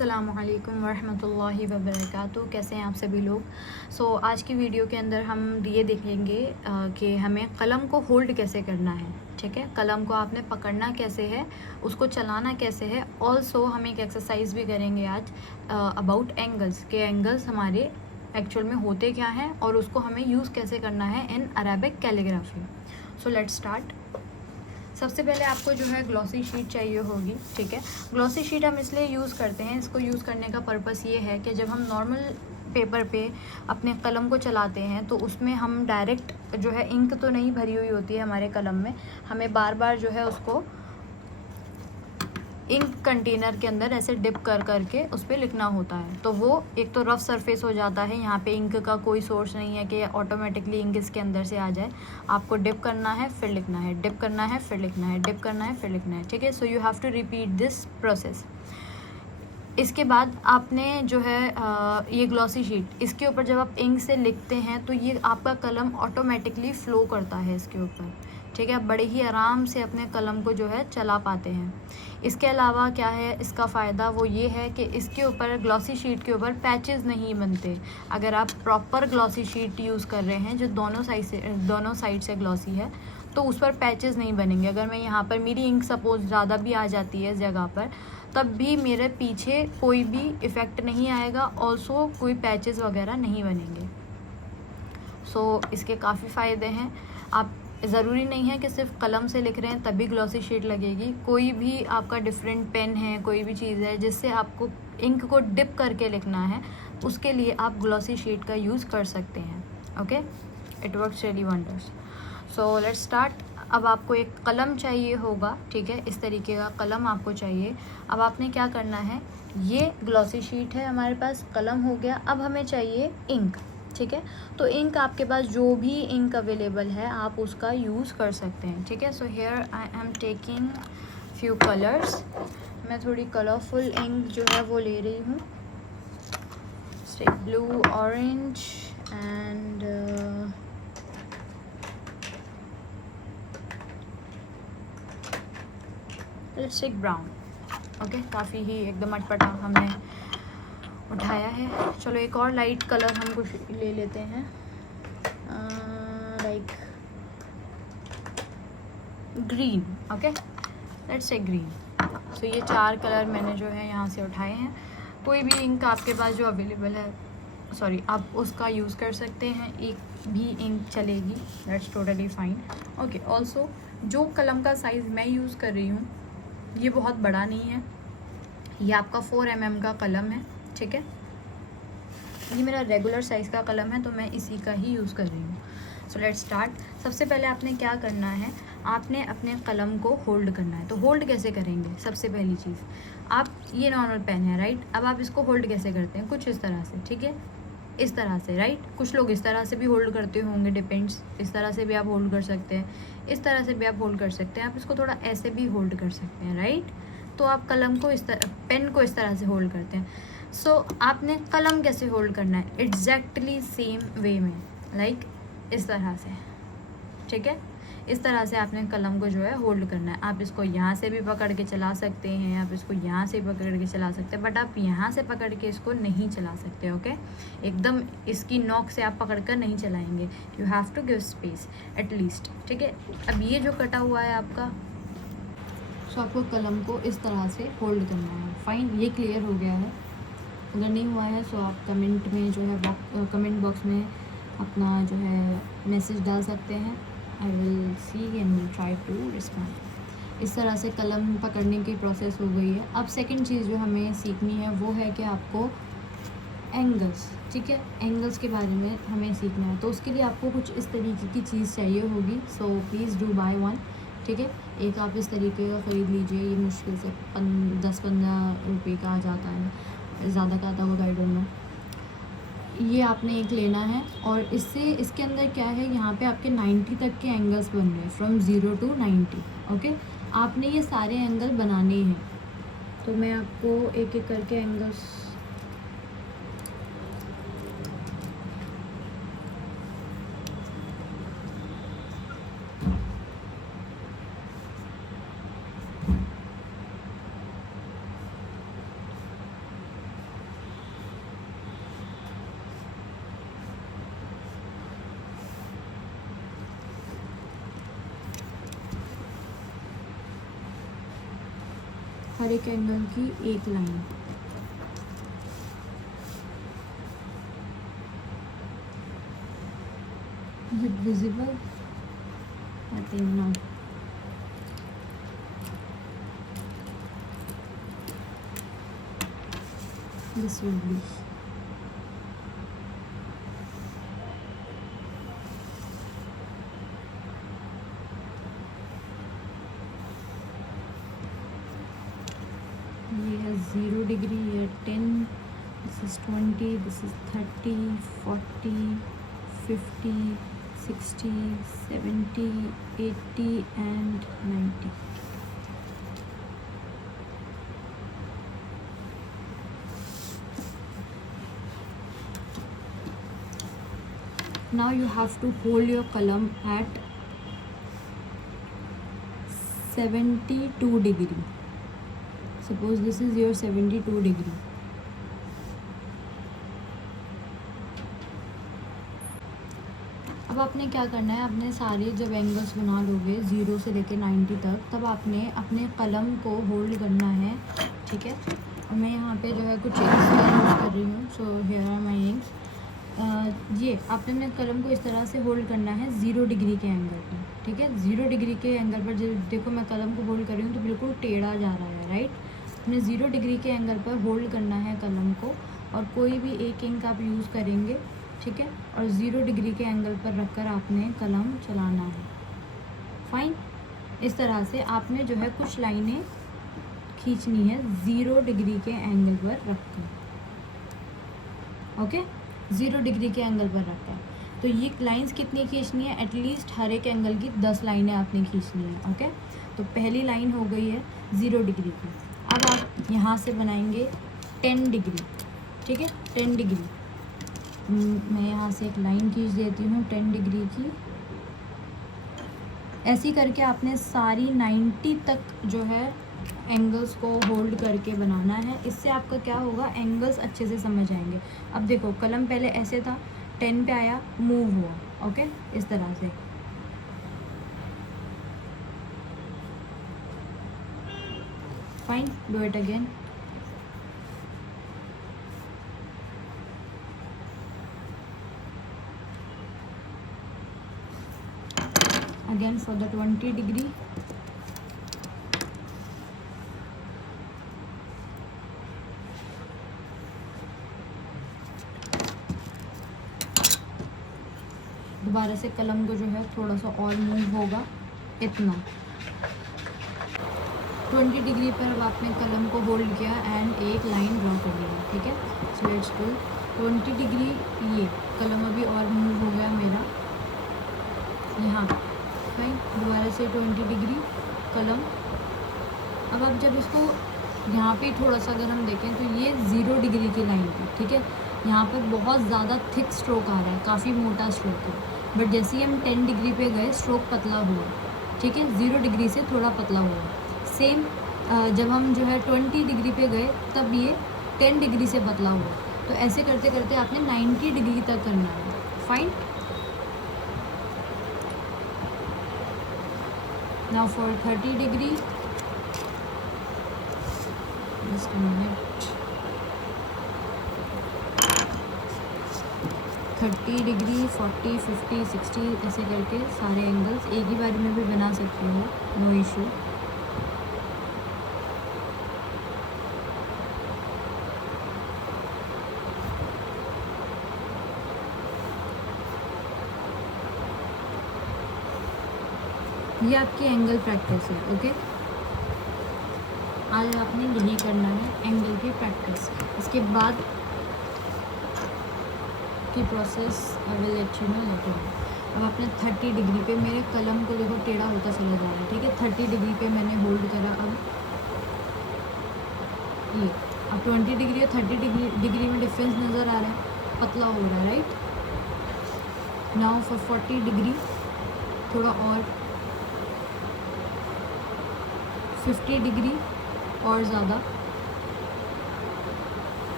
अस्सलामुअलैकुम वरहमतुल्लाहि वबरकातुहू। कैसे हैं आप सभी लोग। आज की वीडियो के अंदर हम ये देखेंगे कि हमें कलम को होल्ड कैसे करना है। ठीक है, कलम को आपने पकड़ना कैसे है, उसको चलाना कैसे है। ऑल्सो हम एक एक्सरसाइज भी करेंगे आज अबाउट एंगल्स, के एंगल्स हमारे एक्चुअल में होते क्या हैं और उसको हमें यूज़ कैसे करना है इन Arabic calligraphy. So let's start. सबसे पहले आपको जो है ग्लॉसी शीट चाहिए होगी। ठीक है, ग्लॉसी शीट हम इसलिए यूज़ करते हैं, इसको यूज़ करने का पर्पस ये है कि जब हम नॉर्मल पेपर पे अपने कलम को चलाते हैं तो उसमें हम डायरेक्ट जो है इंक तो नहीं भरी हुई होती है हमारे कलम में, हमें बार बार जो है उसको इंक कंटेनर के अंदर ऐसे डिप कर करके उस पर लिखना होता है। तो वो एक तो रफ़ सरफेस हो जाता है, यहाँ पे इंक का कोई सोर्स नहीं है कि ऑटोमेटिकली इंक इसके अंदर से आ जाए। आपको डिप करना है फिर लिखना है, डिप करना है फिर लिखना है, डिप करना है फिर लिखना है। ठीक है, so you have to repeat this process. इसके बाद आपने जो है ये ग्लॉसी शीट, इसके ऊपर जब आप इंक से लिखते हैं तो ये आपका कलम ऑटोमेटिकली फ़्लो करता है इसके ऊपर। ठीक है, आप बड़े ही आराम से अपने कलम को जो है चला पाते हैं। इसके अलावा क्या है इसका फ़ायदा, वो ये है कि इसके ऊपर ग्लॉसी शीट के ऊपर पैचेस नहीं बनते। अगर आप प्रॉपर ग्लॉसी शीट यूज़ कर रहे हैं जो दोनों साइड से ग्लॉसी है तो उस पर पैचेस नहीं बनेंगे। अगर मैं यहाँ पर मेरी इंक सपोज़ ज़्यादा भी आ जाती है इस जगह पर, तब भी मेरे पीछे कोई भी इफ़ेक्ट नहीं आएगा, ऑल्सो कोई पैचेस वगैरह नहीं बनेंगे। इसके काफ़ी फ़ायदे हैं। आप ज़रूरी नहीं है कि सिर्फ कलम से लिख रहे हैं तभी ग्लॉसी शीट लगेगी। कोई भी आपका डिफरेंट पेन है, कोई भी चीज़ है जिससे आपको इंक को डिप करके लिखना है, उसके लिए आप ग्लॉसी शीट का यूज़ कर सकते हैं। Okay, it works really wonders. So let's start. अब आपको एक कलम चाहिए होगा। ठीक है, इस तरीके का कलम आपको चाहिए। अब आपने क्या करना है, ये ग्लॉसी शीट है हमारे पास, कलम हो गया। अब हमें चाहिए इंक। ठीक है, तो इंक आपके पास जो भी इंक अवेलेबल है आप उसका यूज़ कर सकते हैं। ठीक है, so here I am taking few colours. मैं थोड़ी कलरफुल इंक जो है वो ले रही हूँ, blue, orange and let's take brown. Okay, काफ़ी ही एकदम अटपटा हमने उठाया है। चलो एक और लाइट कलर हम कुछ ले लेते हैं, like green. Okay, let's take green. So ये 4 कलर मैंने जो है यहाँ से उठाए हैं। कोई भी इंक आपके पास जो अवेलेबल है, सॉरी, आप उसका यूज़ कर सकते हैं, एक भी इंक चलेगी, that's totally fine. Okay, also जो कलम का साइज़ मैं यूज़ कर रही हूँ ये बहुत बड़ा नहीं है, ये आपका 4 mm का कलम है। ठीक है, ये मेरा रेगुलर साइज़ का कलम है तो मैं इसी का ही यूज़ कर रही हूँ। So let's start. सबसे पहले आपने क्या करना है, आपने अपने कलम को होल्ड करना है। तो होल्ड कैसे करेंगे, सबसे पहली चीज़, आप ये नॉर्मल पेन है राइट, अब आप इसको होल्ड कैसे करते हैं, कुछ इस तरह से। ठीक है, इस तरह से राइट। कुछ लोग इस तरह से भी होल्ड करते होंगे, डिपेंड्स। इस तरह से भी आप होल्ड कर सकते हैं, इस तरह से भी आप होल्ड कर सकते हैं, आप इसको थोड़ा ऐसे भी होल्ड कर सकते हैं राइट। तो आप कलम को इस तरह, पेन को इस तरह से होल्ड करते हैं। सो आपने कलम कैसे होल्ड करना है, एग्जैक्टली सेम वे में, लाइक इस तरह से। ठीक है, इस तरह से आपने कलम को जो है होल्ड करना है। आप इसको यहाँ से भी पकड़ के चला सकते हैं, आप इसको यहाँ से पकड़ के चला सकते हैं, बट आप यहाँ से पकड़ के इसको नहीं चला सकते। ओके, एकदम इसकी नोक से आप पकड़ कर नहीं चलाएंगे, you have to give space at least. ठीक है, अब ये जो कटा हुआ है आपका, सो आपको कलम को इस तरह से होल्ड करना है। फाइन, ये क्लियर हो गया है। अगर नहीं हुआ है सो आप कमेंट में जो है कमेंट बॉक्स में अपना जो है मैसेज डाल सकते हैं। I will see and will try to respond. इस तरह से कलम पकड़ने की प्रोसेस हो गई है। अब सेकंड चीज़ जो हमें सीखनी है वो है कि आपको एंगल्स, ठीक है, एंगल्स के बारे में हमें सीखना है। तो उसके लिए आपको कुछ इस तरीके की चीज़ चाहिए होगी। So please do by one. ठीक है, एक आप इस तरीके का ख़रीद लीजिए, ये मुश्किल से 10-15 रुपये का आ जाता है, ज़्यादा का आता होगा, आई डोंट नो। ये आपने एक लेना है और इससे, इसके अंदर क्या है, यहाँ पे आपके 90 तक के एंगल्स बन रहे हैं, फ्रॉम 0 to 90। ओके, आपने ये सारे एंगल बनाने हैं। तो मैं आपको एक एक करके एंगल्स हर एक एंगल की एक line. Is it visible? I think no. This will be. ये है 0 डिग्री, ये 10, this is 20, this is 30, 40, 50, 60, 70, 80 and 90. Now you have to hold your column at 72 degree. Suppose this is your 72 degree. अब आपने क्या करना है, आपने सारे जब एंगल्स बना लोगे 0 से लेके 90 तक, तब आपने अपने कलम को होल्ड करना है, ठीक है। और मैं यहाँ पे जो है कुछ इंक्स यूज़ कर रही हूँ, so here are my inks. ये आपने अपने कलम को इस तरह से होल्ड करना है 0 डिग्री के एंगल पर, ठीक है। 0 डिग्री के एंगल पर जब देखो मैं कलम को होल्ड कर रही हूँ तो बिल्कुल टेढ़ा जा रहा है, राइट। हमने 0 डिग्री के एंगल पर होल्ड करना है कलम को, और कोई भी एक इंक आप यूज़ करेंगे, ठीक है। और 0 डिग्री के एंगल पर रखकर आपने कलम चलाना है, फाइन। इस तरह से आपने जो है कुछ लाइनें खींचनी है 0 डिग्री के एंगल पर रखकर, ओके। 0 डिग्री के एंगल पर रखकर, तो ये लाइंस कितनी खींचनी है, एटलीस्ट हर एक एंगल की 10 लाइनें आपने खींचनी है, ओके। तो पहली लाइन हो गई है 0 डिग्री की। अब आप यहाँ से बनाएंगे 10 डिग्री, ठीक है, 10 डिग्री। मैं यहाँ से एक लाइन खींच देती हूँ 10 डिग्री की। ऐसी करके आपने सारी 90 तक जो है एंगल्स को होल्ड करके बनाना है। इससे आपका क्या होगा, एंगल्स अच्छे से समझ आएंगे। अब देखो कलम पहले ऐसे था, 10 पे आया, मूव हुआ, ओके, इस तरह से। Fine, do it again. Again for the 20 degree. दोबारा से कलम को जो है थोड़ा सा और मूव होगा, इतना। 20 डिग्री पर अब आपने कलम को होल्ड किया एंड एक लाइन ड्रॉ कर लिया, ठीक है। So let's go 20 degree. ये कलम अभी और मूव हो गया मेरा यहाँ, फाइन। दोबारा से 20 डिग्री कलम। अब आप जब इसको यहाँ पे थोड़ा सा अगर हम देखें तो ये 0 डिग्री की लाइन थी, ठीक है। यहाँ पर बहुत ज़्यादा थिक स्ट्रोक आ रहा है, काफ़ी मोटा स्ट्रोक है, बट जैसे ही हम 10 डिग्री पे गए स्ट्रोक पतला हुआ, ठीक है। 0 डिग्री से थोड़ा पतला हुआ। सेम जब हम जो है 20 डिग्री पे गए तब ये 10 डिग्री से पतला हुआ। तो ऐसे करते करते आपने 90 डिग्री तक करना है, fine. Now for 30 degree, just a minute, 30 degree, 40, 50, 60 ऐसे करके सारे एंगल्स एक ही बारी में भी बना सकते हो, नो इशू। ये आपकी एंगल प्रैक्टिस है, ओके। आज आपने यही करना है, एंगल की प्रैक्टिस। इसके बाद की process I will let you know later. अब आपने 30 डिग्री पे, मेरे कलम को देखो टेढ़ा होता चला जा रहा है, ठीक है। 30 डिग्री पे मैंने होल्ड करा। अब ये अब 20 डिग्री और 30 डिग्री में डिफरेंस नज़र आ रहा है, पतला हो रहा है, राइट। नाउ फॉर 40 डिग्री थोड़ा और, 50 डिग्री और ज़्यादा,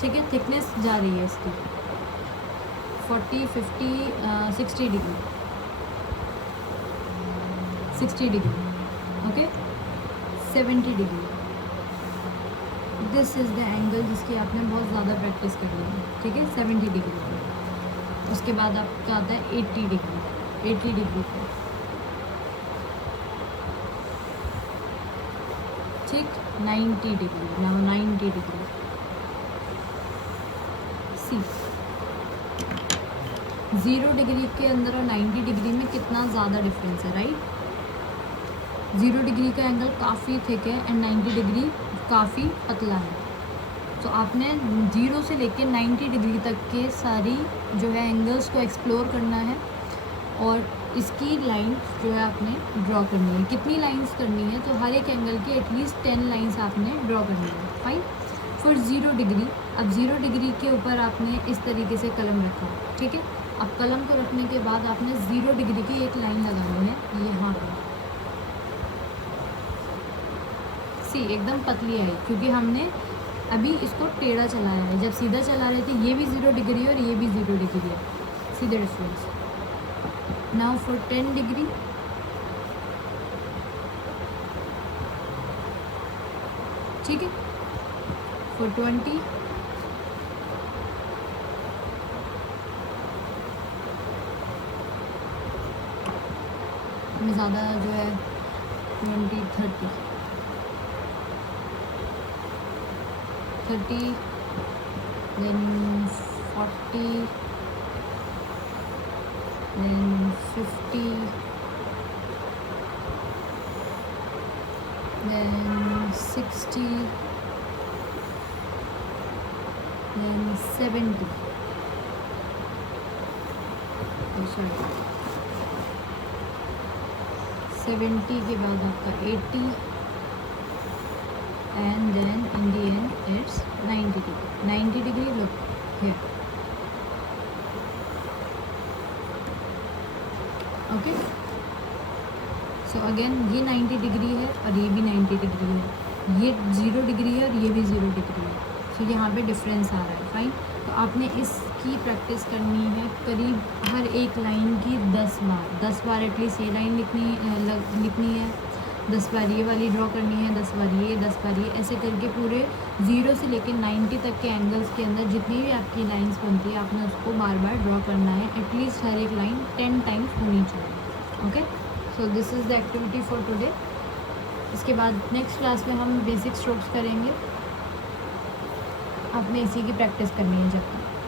ठीक है। थिकनेस जा रही है इसकी, 40, 50, 60 degree, 60 degree, okay. 70 degree. This is the angle जिसकी आपने बहुत ज़्यादा प्रैक्टिस करनी है, ठीक है, 70 डिग्री। उसके बाद आपका आता है 80 डिग्री, 80 डिग्री पे, ठीक, 90 डिग्री, नाउ 90 डिग्री। सी 0 डिग्री के अंदर और 90 डिग्री में कितना ज़्यादा डिफरेंस है, राइट। 0 डिग्री का एंगल काफ़ी थिक है एंड 90 डिग्री काफ़ी पतला है। तो आपने 0 से लेके 90 डिग्री तक के सारी जो है एंगल्स को एक्सप्लोर करना है और इसकी लाइंस जो है आपने ड्रॉ करनी है। कितनी लाइंस करनी है, तो हर एक एंगल की एटलीस्ट 10 लाइंस आपने ड्रॉ करनी है, फाइन। फिर 0 डिग्री, अब 0 डिग्री के ऊपर आपने इस तरीके से कलम रखा, ठीक है। अब कलम को रखने के बाद आपने 0 डिग्री की एक लाइन लगानी है यहाँ पर। सी एकदम पतली आई क्योंकि हमने अभी इसको टेढ़ा चलाया है। जब सीधा चला रहे थे ये भी 0 डिग्री और ये भी 0 डिग्री है, see the difference. Now for 10 degree, ठीक है, फॉर 20, में ज़्यादा जो है 20, 30, then 40, then 50, then 60, then 70, sorry 70 के बाद आपका 80 and then in the end it's 90 degree. 90 degree, look here, okay. So again ये 90 डिग्री है और ये भी 90 डिग्री है, ये 0 डिग्री है और ये भी 0 डिग्री है। तो यहाँ पे डिफरेंस आ रहा है, फाइन। तो आपने इसकी प्रैक्टिस करनी है करीब हर एक लाइन की 10 बार एटलीस्ट ये लाइन लिखनी है, 10 बार ये वाली ड्रॉ करनी है, 10 बार ये, 10 बार ये, ऐसे करके पूरे 0 से लेकर 90 तक के एंगल्स के अंदर जितनी भी आपकी लाइंस बनती है आपने उसको बार बार ड्रॉ करना है। एटलीस्ट हर एक लाइन 10 टाइम्स होनी चाहिए, okay. So this is the activity for today. इसके बाद नेक्स्ट क्लास में हम बेसिक स्ट्रोक्स करेंगे। आपने इसी की प्रैक्टिस करनी है जब तक।